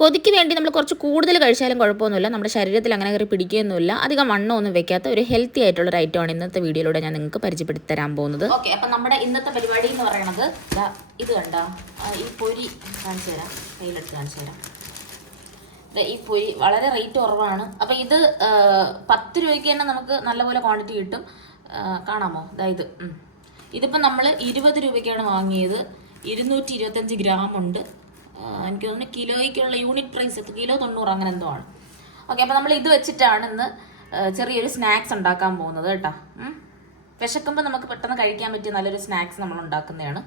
കൊതിക്ക് വേണ്ടി നമ്മൾ കുറച്ച് കൂടുതൽ കഴിച്ചാലും കുഴപ്പമൊന്നുമില്ല. നമ്മുടെ ശരീരത്തിൽ അങ്ങനെ കയറി പിടിക്കുകയൊന്നുമില്ല. അധികം വണ്ണമൊന്നും വെക്കാത്ത ഒരു ഹെൽത്തി ആയിട്ടുള്ള ഒരു ഐറ്റമാണ് ഇന്നത്തെ വീഡിയോയിലൂടെ ഞാൻ നിങ്ങൾക്ക് പരിചയപ്പെടുത്തി തരാൻ പോകുന്നത്. ഓക്കെ അപ്പം നമ്മുടെ ഇന്നത്തെ പരിപാടി എന്ന് പറയുന്നത് ഇത് കണ്ട? ഈ പൊരി കാണിച്ചു തരാം. കയ്യിലെടുത്ത് കാണിച്ചു തരാം. ഈ പൊരി വളരെ റേറ്റ് കുറവാണ്. അപ്പം ഇത് പത്ത് രൂപയ്ക്ക് തന്നെ നമുക്ക് നല്ലപോലെ ക്വാണ്ടിറ്റി കിട്ടും. കാണാമോ? അതായത് ഇത്. ഇതിപ്പം നമ്മൾ ഇരുപത് രൂപയ്ക്കാണ് വാങ്ങിയത്. ഇരുന്നൂറ്റി ഇരുപത്തഞ്ച് ഗ്രാം ഉണ്ട്. എനിക്ക് തോന്നുന്നു കിലോയ്ക്കുള്ള യൂണിറ്റ് പ്രൈസ് കിലോ തൊണ്ണൂറ് അങ്ങനെ എന്തോ ആണ്. ഓക്കെ അപ്പോൾ നമ്മൾ ഇത് വെച്ചിട്ടാണ് ഇന്ന് ചെറിയൊരു സ്നാക്സ് ഉണ്ടാക്കാൻ പോകുന്നത് കേട്ടോ. വിശക്കുമ്പോൾ നമുക്ക് പെട്ടെന്ന് കഴിക്കാൻ പറ്റിയ നല്ലൊരു സ്നാക്സ് നമ്മൾ ഉണ്ടാക്കുന്നതാണ്.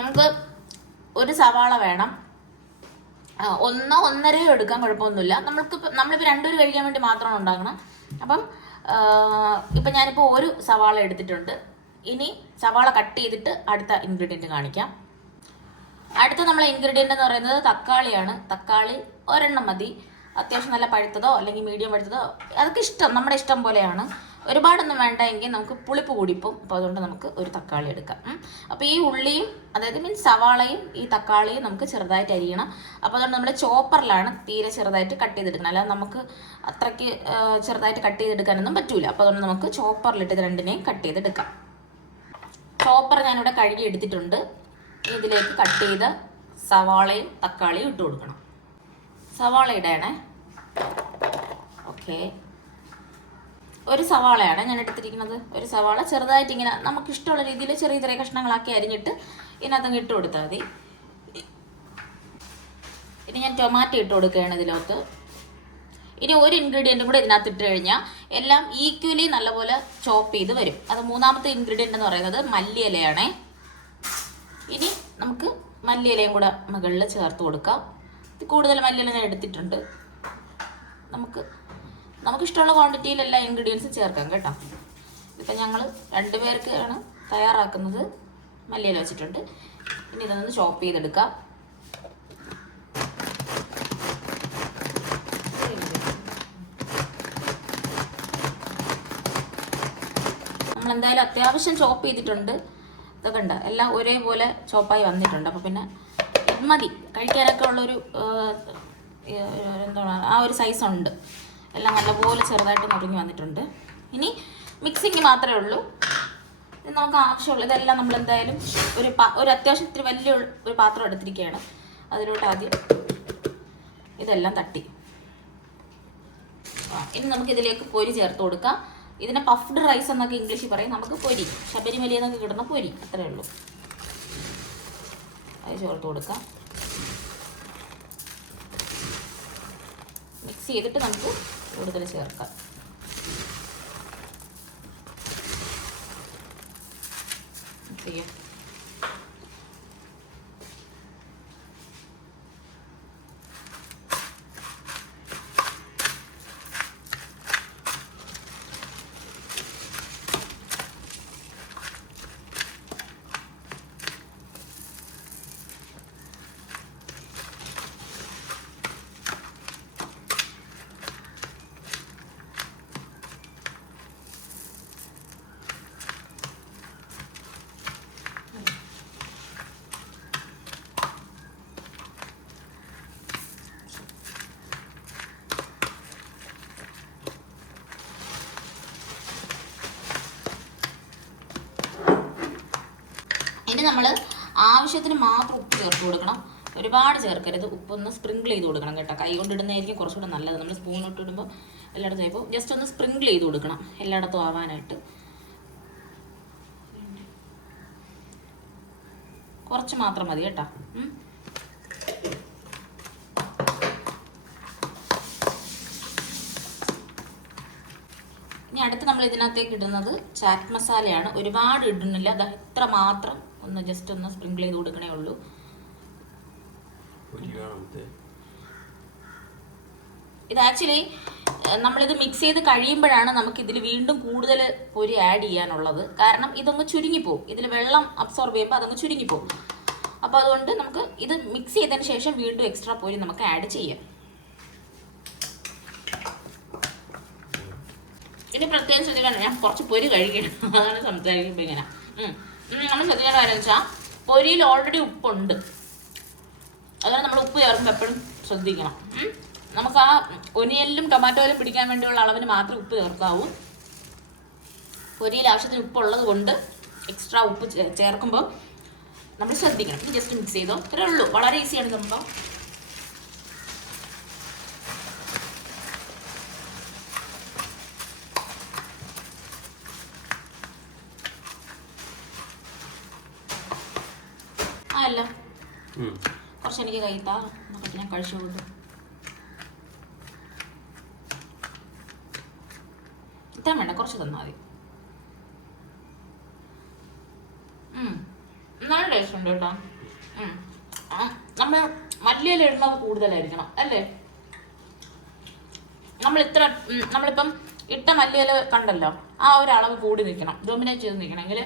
നമുക്ക് ഒരു സവാള വേണം. ഒന്നോ ഒന്നരയോ എടുക്കാൻ കുഴപ്പമൊന്നുമില്ല. നമ്മൾക്ക് നമ്മളിപ്പോൾ രണ്ടുപേർ കഴിക്കാൻ വേണ്ടി മാത്രമാണ് ഉണ്ടാക്കണം. അപ്പം ഇപ്പം ഞാനിപ്പോൾ ഒരു സവാള എടുത്തിട്ടുണ്ട്. ഇനി സവാള കട്ട് ചെയ്തിട്ട് അടുത്ത ഇൻഗ്രീഡിയന്റ് കാണിക്കാം. അടുത്ത നമ്മളെ ഇൻഗ്രീഡിയന്റ് എന്ന് പറയുന്നത് തക്കാളിയാണ്. തക്കാളി ഒരെണ്ണം മതി. അത്യാവശ്യം നല്ല പഴുത്തതോ അല്ലെങ്കിൽ മീഡിയം പഴുത്തതോ അതൊക്കെ ഇഷ്ടം നമ്മുടെ ഇഷ്ടം പോലെയാണ്. ഒരുപാടൊന്നും വേണ്ട എങ്കിൽ നമുക്ക് പുളിപ്പ് കൂടിപ്പോവും അപ്പോൾ അതുകൊണ്ട് നമുക്ക് ഒരു തക്കാളി എടുക്കാം. അപ്പോൾ ഈ ഉള്ളിയും അതായത് മീൻസ് സവാളയും ഈ തക്കാളിയും നമുക്ക് ചെറുതായിട്ട് അരിയണം. അപ്പോൾ അതുകൊണ്ട് നമ്മൾ ചോപ്പറിലാണ് തീരെ ചെറുതായിട്ട് കട്ട് ചെയ്തെടുക്കണം അല്ലാതെ നമുക്ക് അത്രയ്ക്ക് ചെറുതായിട്ട് കട്ട് ചെയ്തെടുക്കാനൊന്നും പറ്റൂല. അപ്പോൾ അതുകൊണ്ട് നമുക്ക് ചോപ്പറിലിട്ട് രണ്ടിനെയും കട്ട് ചെയ്തെടുക്കാം. ചോപ്പർ ഞാനിവിടെ കഴുകി എടുത്തിട്ടുണ്ട് ഇതിലേക്ക് കട്ട് ചെയ്ത സവാളയും തക്കാളിയും ഇട്ട് കൊടുക്കണം. സവാള ഇടണേ. ഓക്കെ ഒരു സവാളയാണ് ഞാൻ എടുത്തിരിക്കുന്നത്. ഒരു സവാള ചെറുതായിട്ട് ഇങ്ങനെ നമുക്ക് ഇഷ്ടമുള്ള രീതിയിൽ ചെറിയ ചെറിയ കഷ്ണങ്ങളാക്കി അരിഞ്ഞിട്ട് ഇതിനകത്തങ്ങ് ഇട്ട് കൊടുത്താൽ മതി. ഇനി ഞാൻ ടൊമാറ്റോ ഇട്ട് കൊടുക്കുകയാണ് ഇതിലോട്ട്. ഇനി ഒരു ഇൻഗ്രീഡിയന്റും കൂടെ ഇതിനകത്ത് ഇട്ട് കഴിഞ്ഞാൽ എല്ലാം ഈക്വലി നല്ലപോലെ ചോപ്പ് ചെയ്ത് വരും. അത് മൂന്നാമത്തെ ഇൻഗ്രീഡിയന്റ് എന്ന് പറയുന്നത് മല്ലിയിലയാണേ. ഇനി നമുക്ക് മല്ലിയിലയും കൂടെ മുകളിൽ ചേർത്ത് കൊടുക്കാം. കൂടുതൽ മല്ലിയില ഞാൻ എടുത്തിട്ടുണ്ട്. നമുക്ക് നമുക്കിഷ്ടമുള്ള ക്വാണ്ടിറ്റിയിൽ എല്ലാ ഇൻഗ്രീഡിയൻസും ചേർക്കാം കേട്ടോ. ഇപ്പം ഞങ്ങൾ രണ്ടുപേർക്കാണ് തയ്യാറാക്കുന്നത്. മല്ലിയില വെച്ചിട്ടുണ്ട്. ഇനി ഇതൊന്ന് ചോപ്പ് ചെയ്തെടുക്കാം. നമ്മൾ എന്തായാലും അത്യാവശ്യം ചോപ്പ് ചെയ്തിട്ടുണ്ട്. ഇതൊക്കെ ഉണ്ട്. എല്ലാം ഒരേപോലെ ചോപ്പായി വന്നിട്ടുണ്ട്. അപ്പോൾ പിന്നെ മതി. കഴിക്കാനൊക്കെ ഉള്ളൊരു എന്താണ് ആ ഒരു സൈസ് ഉണ്ട്. എല്ലാം നല്ലപോലെ ചെറുതായിട്ട് നുറുങ്ങി വന്നിട്ടുണ്ട്. ഇനി മിക്സിങ് മാത്രമേ ഉള്ളൂ. നമുക്ക് ആവശ്യമുള്ള ഇതെല്ലാം നമ്മൾ എന്തായാലും ഒരു ഒരു അത്യാവശ്യം ഇത്തിരി വലിയ ഒരു പാത്രം എടുത്തിരിക്കുകയാണ്. അതിലോട്ട് ആദ്യം ഇതെല്ലാം തട്ടി. ഇനി നമുക്ക് ഇതിലേക്ക് പൊരി ചേർത്ത് കൊടുക്കാം. ഇതിനെ പഫ്ഡ് റൈസ് എന്നൊക്കെ ഇംഗ്ലീഷിൽ പറയും. നമുക്ക് പൊരി. ശബരിമലയിൽ എന്നൊക്കെ കിട്ടുന്ന പൊരി. അത്രേ ഉള്ളൂ. അത് ചേർത്ത് കൊടുക്കാം. മിക്സ് ചെയ്തിട്ട് നമുക്ക് കൂടുതൽ ചേർക്കാം. ചെയ്യാം. നമ്മൾ ആവശ്യത്തിന് മാത്രം ഉപ്പ് ചേർത്ത് കൊടുക്കണം. ഒരുപാട് ചേർക്കരുത്. ഉപ്പൊന്ന് സ്പ്രിങ്കിൾ ചെയ്ത് കൊടുക്കണം കേട്ടോ. കൈ കൊണ്ടിടുന്നതായിരിക്കും കുറച്ചുകൂടെ നല്ലത്. നമ്മൾ സ്പൂണിട്ട് ഇടുമ്പോൾ എല്ലായിടത്തും ആയപ്പോൾ ജസ്റ്റ് ഒന്ന് സ്പ്രിങ്കിൾ ചെയ്ത് കൊടുക്കണം എല്ലായിടത്തും ആവാനായിട്ട്. കുറച്ച് മാത്രം മതി കേട്ടോ. ഇനി അടുത്ത് നമ്മൾ ഇതിനകത്തേക്ക് ഇടുന്നത് ചാറ്റ് മസാലയാണ്. ഒരുപാട് ഇടുന്നില്ല. അത് ഇത്ര മാത്രം ഒന്ന് ജസ്റ്റ് ഒന്ന് സ്പ്രിങ്കിൾ ചെയ്ത് കൊടുക്കണേ ഉള്ളൂ. ഇത് ആക്ച്വലി നമ്മളിത് മിക്സ് ചെയ്ത് കഴിയുമ്പോഴാണ് നമുക്ക് ഇതിൽ വീണ്ടും കൂടുതൽ പൊരി ആഡ് ചെയ്യാനുള്ളത്. കാരണം ഇതങ്ങ് ചുരുങ്ങിപ്പോവും. ഇതിൽ വെള്ളം അബ്സോർബ് ചെയ്യുമ്പോൾ അതങ്ങ് ചുരുങ്ങിപ്പോവും. അപ്പോൾ അതുകൊണ്ട് നമുക്ക് ഇത് മിക്സ് ചെയ്തതിന് ശേഷം വീണ്ടും എക്സ്ട്രാ പൊരി നമുക്ക് ആഡ് ചെയ്യാം. ഇനി പ്രത്യേകം ശ്രദ്ധിക്കണം. ഞാൻ കുറച്ച് പൊരി കഴിക്കണം അതാണ് സംസാരിക്കുമ്പോൾ ഇങ്ങനെ. നമ്മൾ ശ്രദ്ധിക്കേണ്ട കാര്യം വെച്ചാൽ പൊരിയിൽ ഓൾറെഡി ഉപ്പുണ്ട്. അതുകൊണ്ട് നമ്മൾ ഉപ്പ് ചേർക്കുമ്പോൾ എപ്പോഴും ശ്രദ്ധിക്കണം. നമുക്ക് ആ ഒനിയലിലും ടൊമാറ്റോയിലും പിടിക്കാൻ വേണ്ടിയുള്ള അളവിന് മാത്രമേ ഉപ്പ് ചേർക്കാവൂ. പൊരിയിൽ ആവശ്യത്തിന് ഉപ്പുള്ളത് കൊണ്ട് എക്സ്ട്രാ ഉപ്പ് ചേർക്കുമ്പോൾ നമ്മൾ ശ്രദ്ധിക്കണം. ജസ്റ്റ് മിക്സ് ചെയ്തോ. ഇത്രേ ഉള്ളൂ. വളരെ ഈസിയാണ് സംഭവം ആ അല്ല ഉം. കുറച്ച് എനിക്ക് കൈ താ എന്നിട്ട് ഞാൻ കഴിച്ചു കൊടുത്തു ഇത്ര വേണ്ട കുറച്ച് തന്നാൽ മതി. നല്ല ടേസ്റ്റ് ഉണ്ട് കേട്ടോ. നമ്മൾ മല്ലിയില ഇടുന്നത് കൂടുതലായിരിക്കണം അല്ലേ? നമ്മൾ ഇത്ര നമ്മളിപ്പം ഇട്ട മല്ലിയില കണ്ടല്ലോ ആ ഒരു അളവ് കൂടി നിൽക്കണം. ഡോമിനേറ്റ് ചെയ്ത് നിൽക്കണമെങ്കിൽ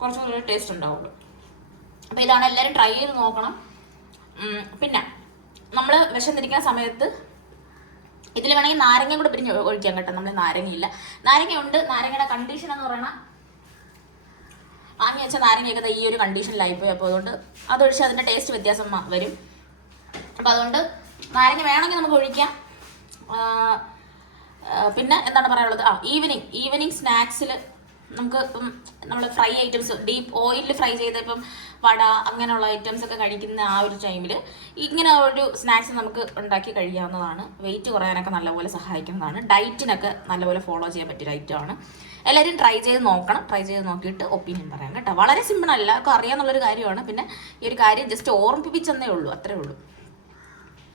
കുറച്ചും ടേസ്റ്റ് ഉണ്ടാവുള്ളൂ. അപ്പോൾ ഇതാണ് എല്ലാവരും ട്രൈ ചെയ്ത് നോക്കണം. പിന്നെ നമ്മൾ വിശന്നിരിക്കുന്ന സമയത്ത് ഇതിൽ വേണമെങ്കിൽ നാരങ്ങ കൂടെ പിരിഞ്ഞ് ഒഴിക്കാൻ കേട്ടോ. നമ്മൾ നാരങ്ങയില്ല. നാരങ്ങയുണ്ട്. നാരങ്ങയുടെ കണ്ടീഷൻ എന്ന് പറയണ വാങ്ങി വെച്ച നാരങ്ങയൊക്കെ ഈ ഒരു കണ്ടീഷനിലായിപ്പോയി അപ്പോൾ അതുകൊണ്ട് അതൊഴിച്ച് അതിന്റെ ടേസ്റ്റ് വ്യത്യാസം വരും. അപ്പോൾ അതുകൊണ്ട് നാരങ്ങ വേണമെങ്കിൽ നമുക്ക് ഒഴിക്കാം. പിന്നെ എന്താണ് പറയാനുള്ളത്? ആ ഈവനിങ് ഈവനിങ് സ്നാക്സിൽ നമുക്ക് ഇപ്പം നമ്മൾ ഫ്രൈ ഐറ്റംസ് ഡീപ്പ് ഓയിലിൽ ഫ്രൈ ചെയ്ത ഇപ്പം വട അങ്ങനെയുള്ള ഐറ്റംസ് ഒക്കെ കഴിക്കുന്ന ആ ഒരു ടൈമിൽ ഇങ്ങനെ ഒരു സ്നാക്സ് നമുക്ക് ഉണ്ടാക്കി കഴിയാവുന്നതാണ്. വെയിറ്റ് കുറയാനൊക്കെ നല്ലപോലെ സഹായിക്കുന്നതാണ്. ഡയറ്റിനൊക്കെ നല്ലപോലെ ഫോളോ ചെയ്യാൻ പറ്റിയ ഐറ്റമാണ് എല്ലാവരും ട്രൈ ചെയ്ത് നോക്കണം. ട്രൈ ചെയ്ത് നോക്കിയിട്ട് ഒപ്പീനിയൻ പറയാം കേട്ടോ. വളരെ സിമ്പിൾ അല്ല. ഒക്കെ അറിയാന്നുള്ളൊരു കാര്യമാണ്. പിന്നെ ഈ ഒരു കാര്യം ജസ്റ്റ് ഓർമ്മിപ്പിച്ചെന്നേ ഉള്ളൂ. അത്രേ ഉള്ളൂ.